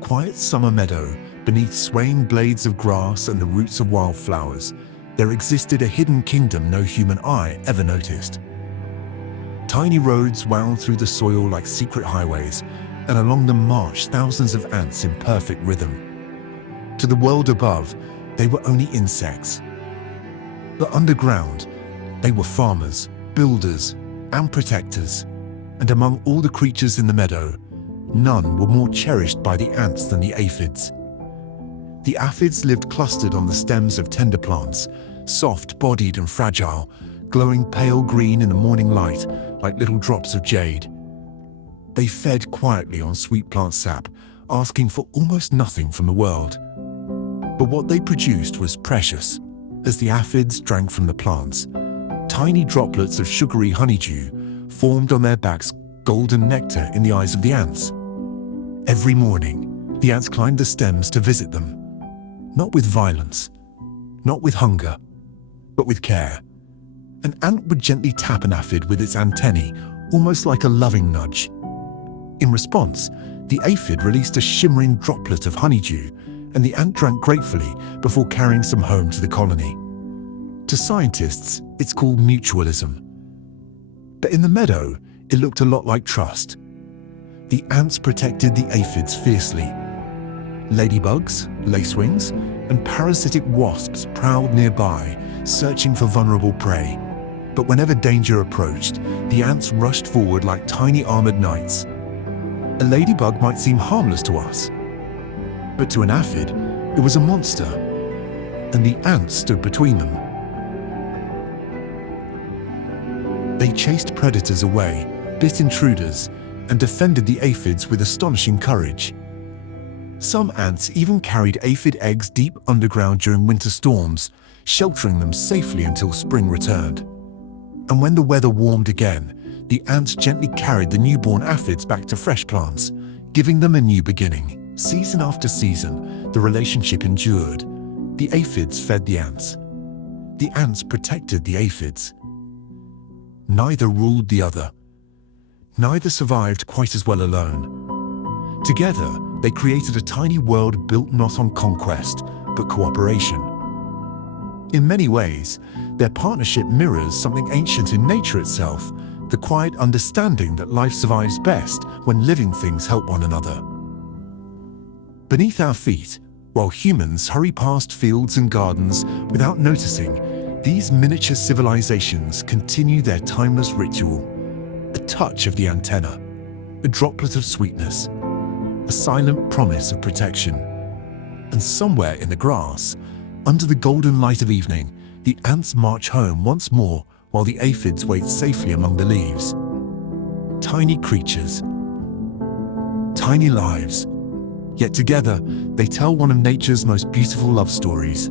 quiet summer meadow, beneath swaying blades of grass and the roots of wildflowers, there existed a hidden kingdom no human eye ever noticed. Tiny roads wound through the soil like secret highways, and along them marched thousands of ants in perfect rhythm. To the world above, they were only insects. But underground, they were farmers, builders, and protectors. And among all the creatures in the meadow, none were more cherished by the ants than the aphids. The aphids lived clustered on the stems of tender plants, soft-bodied and fragile, glowing pale green in the morning light like little drops of jade. They fed quietly on sweet plant sap, asking for almost nothing from the world. But what they produced was precious. As the aphids drank from the plants, tiny droplets of sugary honeydew formed on their backs golden nectar in the eyes of the ants. Every morning, the ants climbed the stems to visit them, not with violence, not with hunger, but with care. An ant would gently tap an aphid with its antennae, almost like a loving nudge. In response, the aphid released a shimmering droplet of honeydew, and the ant drank gratefully before carrying some home to the colony. To scientists, it's called mutualism. But in the meadow, it looked a lot like trust. The ants protected the aphids fiercely. Ladybugs, lacewings, and parasitic wasps prowled nearby, searching for vulnerable prey. But whenever danger approached, the ants rushed forward like tiny armored knights. A ladybug might seem harmless to us, but to an aphid, it was a monster, and the ants stood between them. They chased predators away, bit intruders, and defended the aphids with astonishing courage. Some ants even carried aphid eggs deep underground during winter storms, sheltering them safely until spring returned. And when the weather warmed again, the ants gently carried the newborn aphids back to fresh plants, giving them a new beginning. Season after season, the relationship endured. The aphids fed the ants. The ants protected the aphids. Neither ruled the other. Neither survived quite as well alone. Together, they created a tiny world built not on conquest, but cooperation. In many ways, their partnership mirrors something ancient in nature itself, the quiet understanding that life survives best when living things help one another. Beneath our feet, while humans hurry past fields and gardens without noticing, these miniature civilizations continue their timeless ritual. A touch of the antenna, a droplet of sweetness, a silent promise of protection. And somewhere in the grass, under the golden light of evening, the ants march home once more while the aphids wait safely among the leaves. Tiny creatures, tiny lives, yet together they tell one of nature's most beautiful love stories.